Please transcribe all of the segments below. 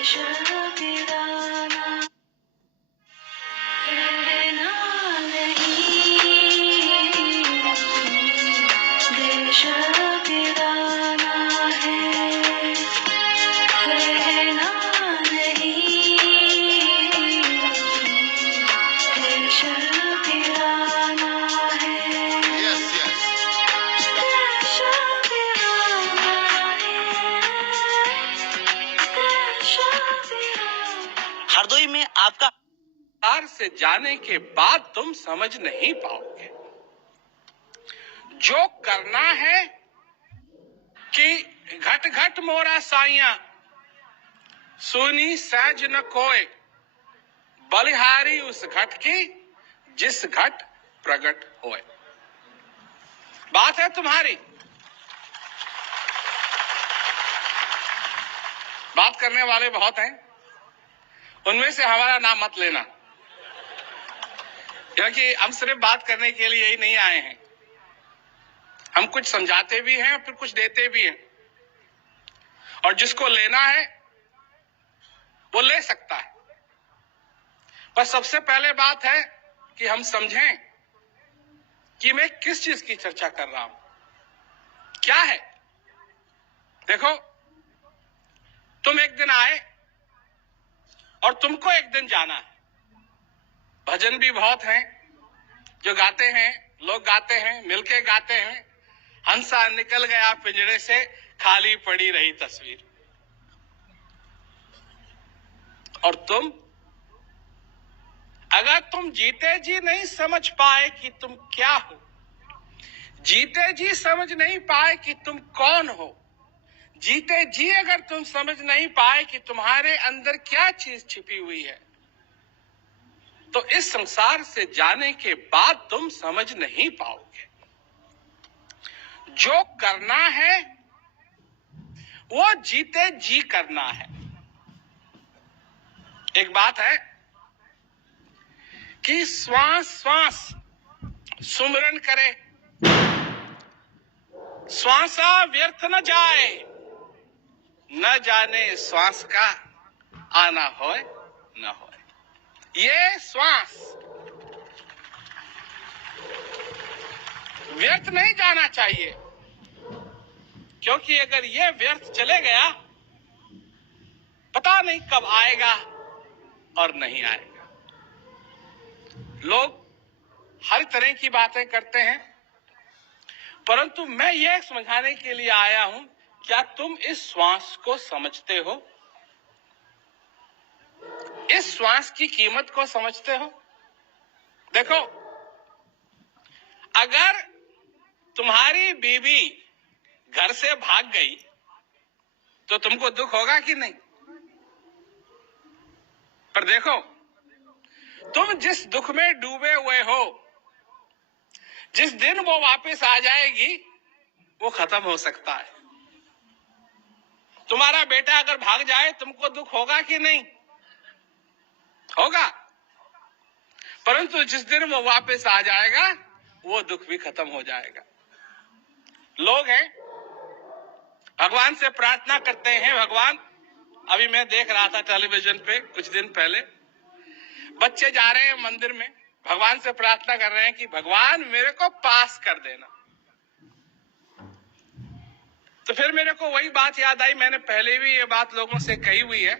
देश वीराना रहना नहीं, देश वीराना है, रहना नहीं, देश वीराना है। Yes, yes. देश वीराना है, देश वीराना। हरदोई में आपका विस्तार से जाने के बाद तुम समझ नहीं पाओगे। जो करना है कि घट घट मोरा साइया सुनी सहज न कोय, बलिहारी उस घट की जिस घट प्रगट होए। बात है तुम्हारी, बात करने वाले बहुत हैं, उनमें से हमारा नाम मत लेना, क्योंकि हम सिर्फ बात करने के लिए ही नहीं आए हैं। हम कुछ समझाते भी हैं, फिर कुछ देते भी हैं, और जिसको लेना है वो ले सकता है। पर सबसे पहले बात है कि हम समझें कि मैं किस चीज की चर्चा कर रहा हूं, क्या है। देखो, तुम एक दिन आए और तुमको एक दिन जाना है। भजन भी बहुत हैं जो गाते हैं, लोग गाते हैं, मिलके गाते हैं। हंसा निकल गया पिंजरे से, खाली पड़ी रही तस्वीर। और तुम, अगर तुम जीते जी नहीं समझ पाए कि तुम क्या हो, जीते जी समझ नहीं पाए कि तुम कौन हो, जीते जी अगर तुम समझ नहीं पाए कि तुम्हारे अंदर क्या चीज छिपी हुई है, तो इस संसार से जाने के बाद तुम समझ नहीं पाओगे। जो करना है वो जीते जी करना है। एक बात है कि श्वास श्वास सुमरन करे, श्वासा व्यर्थ न जाए, न जाने श्वास का आना होए न होए। ये श्वास व्यर्थ नहीं जाना चाहिए, क्योंकि अगर ये व्यर्थ चले गया, पता नहीं कब आएगा और नहीं आएगा। लोग हर तरह की बातें करते हैं, परंतु मैं ये समझाने के लिए आया हूं, क्या तुम इस श्वास को समझते हो? इस श्वास की कीमत को समझते हो? देखो, अगर तुम्हारी बीवी घर से भाग गई तो तुमको दुख होगा कि नहीं? पर देखो, तुम जिस दुख में डूबे हुए हो, जिस दिन वो वापस आ जाएगी वो खत्म हो सकता है। तुम्हारा बेटा अगर भाग जाए, तुमको दुख होगा कि नहीं? होगा। परंतु जिस दिन वो वापस आ जाएगा वो दुख भी खत्म हो जाएगा। लोग हैं, भगवान से प्रार्थना करते हैं, भगवान, अभी मैं देख रहा था टेलीविजन पे कुछ दिन पहले, बच्चे जा रहे हैं मंदिर में, भगवान से प्रार्थना कर रहे हैं कि भगवान मेरे को पास कर देना। तो फिर मेरे को वही बात याद आई, मैंने पहले भी ये बात लोगों से कही हुई है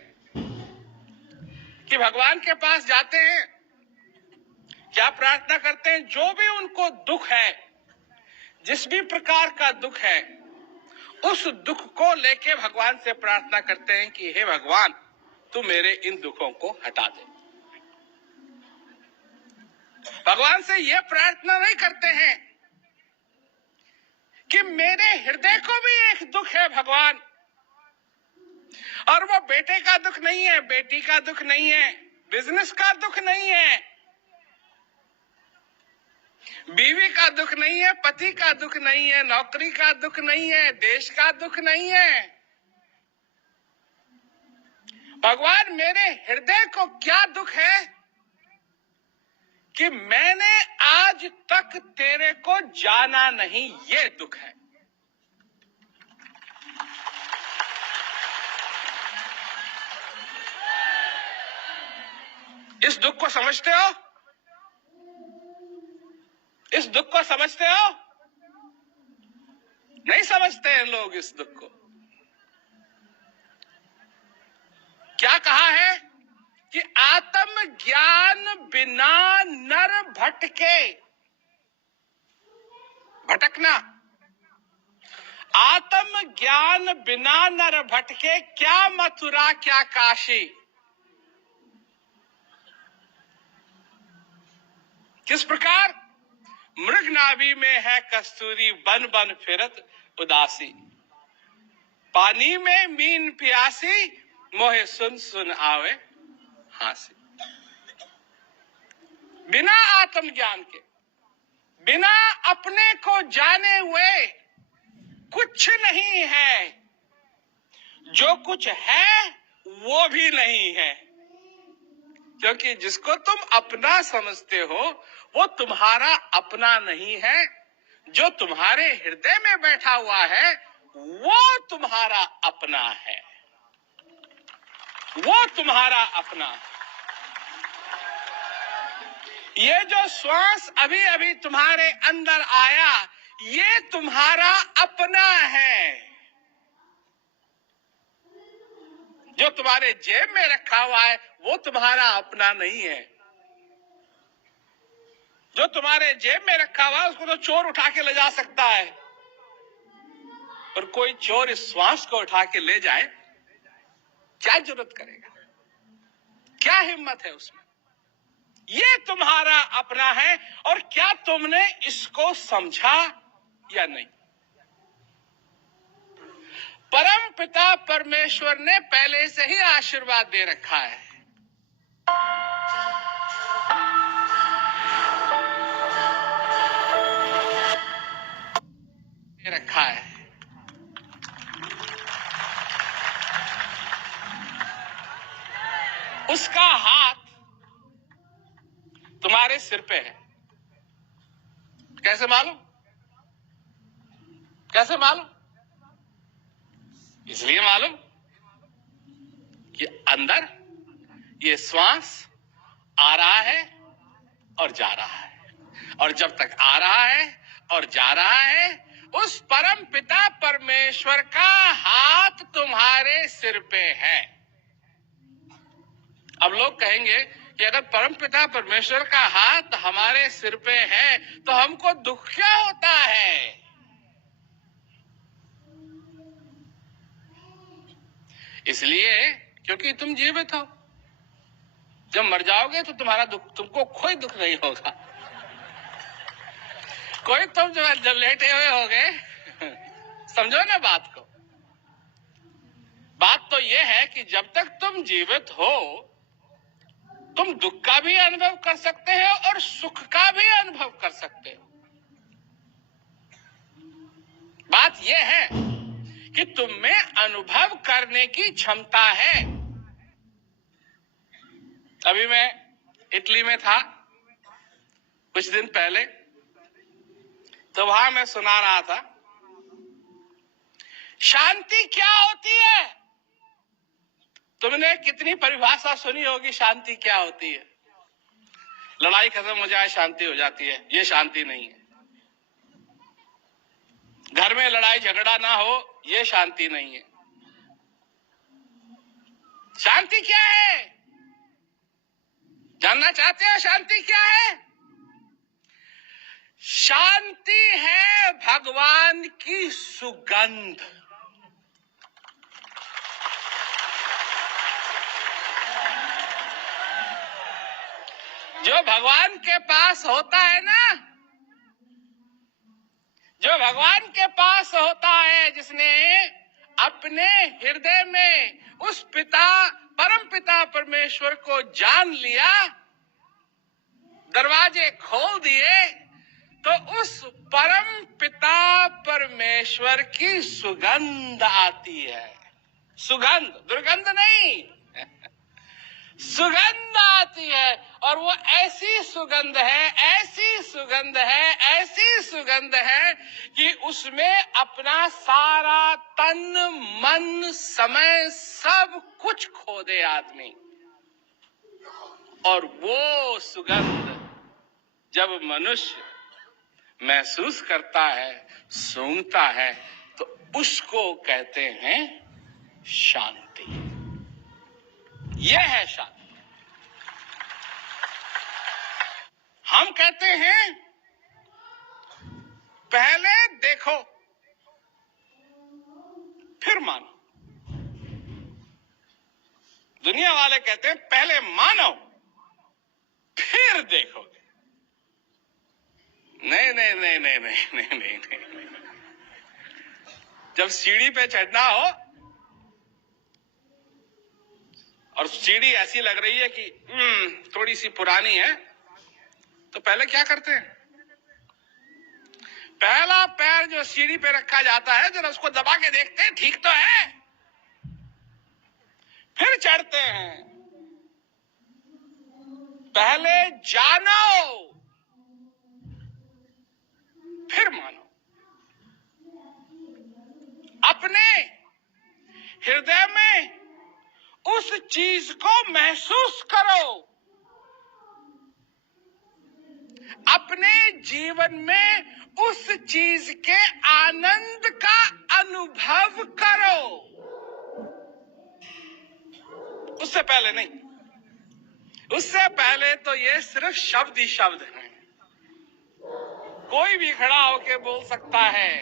कि भगवान के पास जाते हैं, क्या प्रार्थना करते हैं? जो भी उनको दुख है, जिस भी प्रकार का दुख है, उस दुख को लेके भगवान से प्रार्थना करते हैं कि हे भगवान, तू मेरे इन दुखों को हटा दे। भगवान से यह प्रार्थना नहीं करते हैं कि मेरे हृदय को भी एक दुख है भगवान, और वो बेटे का दुख नहीं है, बेटी का दुख नहीं है, बिजनेस का दुख नहीं है, बीवी का दुख नहीं है, पति का दुख नहीं है, नौकरी का दुख नहीं है, देश का दुख नहीं है। भगवान, मेरे हृदय को क्या दुख है कि मैंने आज तक तेरे को जाना नहीं, ये दुख है। इस दुख को समझते हो? इस दुख को समझते हो? नहीं समझते हैं लोग इस दुख को। क्या कहा है कि आत्म ज्ञान बिना नर भटके। भटकना, आत्म ज्ञान बिना नर भटके, क्या मथुरा क्या काशी। किस प्रकार? मृग नाभि में है कस्तूरी, बन बन फिरत उदासी। पानी में मीन प्यासी, मोहे सुन सुन आवे हासी। बिना आत्म ज्ञान के, बिना अपने को जाने हुए कुछ नहीं है, जो कुछ है वो भी नहीं है। क्योंकि जिसको तुम अपना समझते हो वो तुम्हारा अपना नहीं है। जो तुम्हारे हृदय में बैठा हुआ है वो तुम्हारा अपना है, वो तुम्हारा अपना है। ये जो श्वास अभी अभी तुम्हारे अंदर आया, ये तुम्हारा अपना है। जो तुम्हारे जेब में रखा हुआ है वो तुम्हारा अपना नहीं है। जो तुम्हारे जेब में रखा हुआ है उसको तो चोर उठा के ले जा सकता है, और कोई चोर इस श्वास को उठा के ले जाए, क्या जरूरत करेगा? क्या हिम्मत है उसमें? ये तुम्हारा अपना है। और क्या तुमने इसको समझा या नहीं? परम पिता परमेश्वर ने पहले से ही आशीर्वाद दे रखा है। दे रखा है। उसका हाथ तुम्हारे सिर पे है। कैसे मालूम? कैसे मालूम? इसलिए मालूम कि अंदर ये श्वास आ रहा है और जा रहा है, और जब तक आ रहा है और जा रहा है, उस परम पिता परमेश्वर का हाथ तुम्हारे सिर पे है। अब लोग कहेंगे कि अगर परम पिता परमेश्वर का हाथ हमारे सिर पे है तो हमको दुख क्या होता है? इसलिए क्योंकि तुम जीवित हो। जब मर जाओगे तो तुम्हारा दुख, तुमको कोई दुख नहीं होगा। कोई तुम जब लेटे हुए होगे समझो ना बात को। बात तो यह है कि जब तक तुम जीवित हो तुम दुख का भी अनुभव कर सकते हो और सुख का भी अनुभव कर सकते हो। बात यह है कि तुम में अनुभव करने की क्षमता है। अभी मैं इटली में था कुछ दिन पहले, तो वहां मैं सुना रहा था शांति क्या होती है। तुमने कितनी परिभाषा सुनी होगी शांति क्या होती है। लड़ाई खत्म हो जाए शांति हो जाती है, ये शांति नहीं है। घर में लड़ाई झगड़ा ना हो, ये शांति नहीं है। शांति क्या है? जानना चाहते हो शांति क्या है? शांति है भगवान की सुगंध। जो भगवान के पास होता है ना, जो भगवान के पास होता है, जिसने अपने हृदय में उस पिता परम पिता परमेश्वर को जान लिया, दरवाजे खोल दिए, तो उस परम पिता परमेश्वर की सुगंध आती है। सुगंध, दुर्गंध नहीं, सुगंध आती है। और वो ऐसी सुगंध है, ऐसी सुगंध है, ऐसी सुगंध है कि उसमें अपना सारा तन मन समय सब कुछ खो दे आदमी। और वो सुगंध जब मनुष्य महसूस करता है, सूंघता है, तो उसको कहते हैं शांति। यह है शांति। हम कहते हैं पहले देखो फिर मानो। दुनिया वाले कहते हैं पहले मानो फिर देखोगे। नहीं नहीं नहीं नहीं नहीं नहीं नहीं नहीं, नहीं। जब सीढ़ी पे चढ़ना हो और सीढ़ी ऐसी लग रही है कि थोड़ी सी पुरानी है, तो पहले क्या करते हैं? पहला पैर जो सीढ़ी पे रखा जाता है, जरा उसको दबा के देखते हैं ठीक तो है, फिर चढ़ते हैं। पहले जानो फिर मानो। अपने हृदय में उस चीज को महसूस करो, अपने जीवन में उस चीज के आनंद का अनुभव करो। उससे पहले नहीं। उससे पहले तो ये सिर्फ शब्द ही शब्द हैं। कोई भी खड़ा होके बोल सकता है,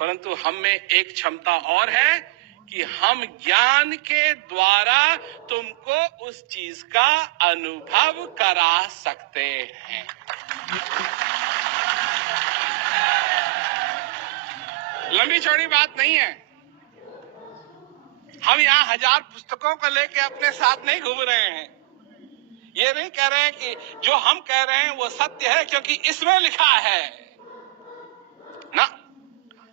परंतु हम में एक क्षमता और है कि हम ज्ञान के द्वारा तुमको उस चीज का अनुभव करा सकते हैं। लंबी चौड़ी बात नहीं है। हम यहाँ 1000 पुस्तकों को लेके अपने साथ नहीं घूम रहे हैं। ये नहीं कह रहे हैं कि जो हम कह रहे हैं वो सत्य है क्योंकि इसमें लिखा है ना।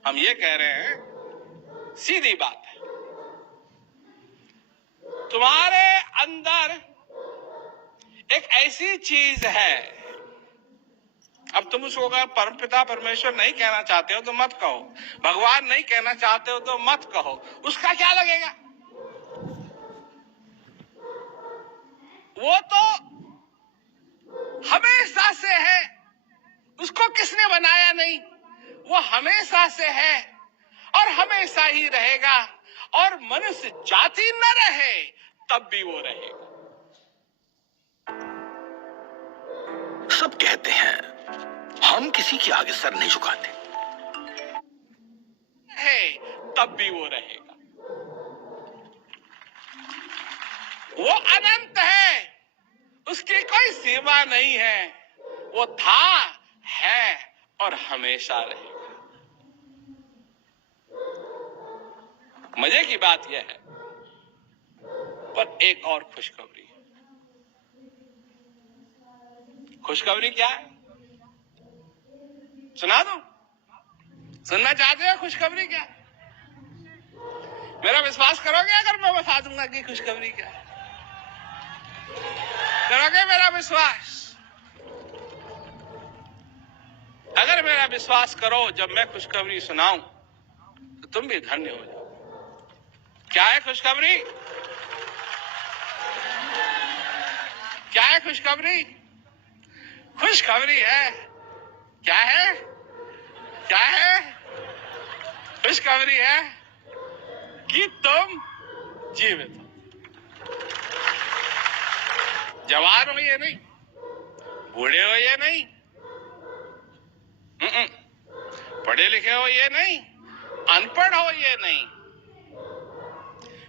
हम ये कह रहे हैं, सीधी बात है, तुम्हारे अंदर एक ऐसी चीज है। अब तुम उसको अगर परमपिता परमेश्वर नहीं कहना चाहते हो तो मत कहो, भगवान नहीं कहना चाहते हो तो मत कहो, उसका क्या लगेगा? वो तो हमेशा से है, उसको किसने बनाया नहीं। वो हमेशा से है और हमेशा ही रहेगा, और मनुष्य जाति न रहे तब भी वो रहेगा। सब कहते हैं हम किसी के आगे सर नहीं झुकाते, है तब भी वो रहेगा। वो अनंत है, उसकी कोई सीमा नहीं है। वो था, है और हमेशा रहेगा। मजे की बात यह है, पर एक और खुशखबरी है। खुशखबरी क्या है? सुना दूं? सुनना चाहते हो खुशखबरी क्या है? मेरा विश्वास करोगे अगर मैं बता दूंगा कि खुशखबरी क्या है? करोगे मेरा विश्वास? अगर मेरा विश्वास करो जब मैं खुशखबरी सुनाऊं तो तुम भी धन्य हो जाओ। क्या है खुशखबरी? क्या है खुशखबरी? खुशखबरी है, क्या है? क्या है? खुशखबरी है कि तुम जीवित हो। जवान हो ये नहीं, बूढ़े हो ये नहीं, पढ़े लिखे हो ये नहीं, अनपढ़ हो ये नहीं,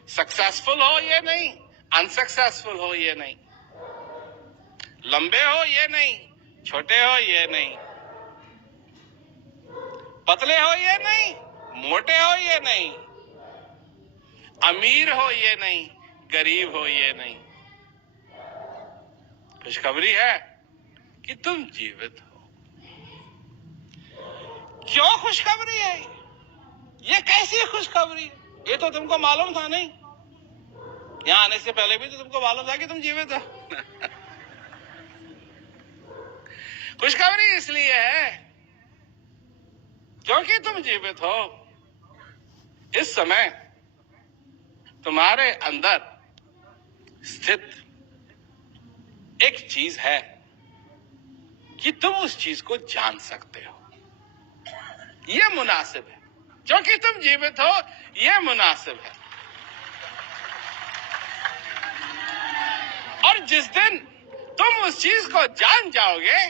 सक्सेसफुल हो ये नहीं, अनसक्सेसफुल हो ये नहीं, लंबे हो ये नहीं, छोटे हो ये नहीं, पतले हो ये नहीं, मोटे हो ये नहीं, अमीर हो ये नहीं, गरीब हो ये नहीं। खुशखबरी है कि तुम जीवित हो। क्यों खुशखबरी है? ये कैसी खुशखबरी है? ये तो तुमको मालूम था नहीं? यहाँ आने से पहले भी तो तुमको मालूम था कि तुम जीवित हो। खुशखबरी इसलिए है क्योंकि तुम जीवित हो। इस समय तुम्हारे अंदर स्थित एक चीज है कि तुम उस चीज को जान सकते हो, यह मुनासिब है। क्योंकि तुम जीवित हो, यह मुनासिब है। और जिस दिन तुम उस चीज को जान जाओगे,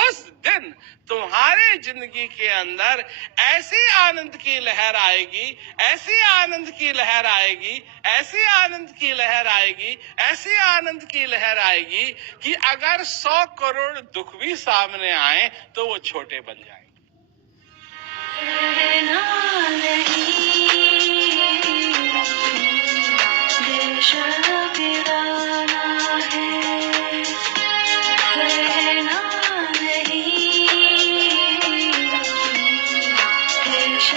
उस दिन तुम्हारे जिंदगी के अंदर ऐसी आनंद की लहर आएगी, ऐसी आनंद की लहर आएगी, ऐसी आनंद की लहर आएगी, ऐसी आनंद की लहर आएगी कि अगर 100 करोड़ दुख भी सामने आए तो वो छोटे बन जाएंगे। रहना नहीं, देश वीराना है। रहना नहीं, देश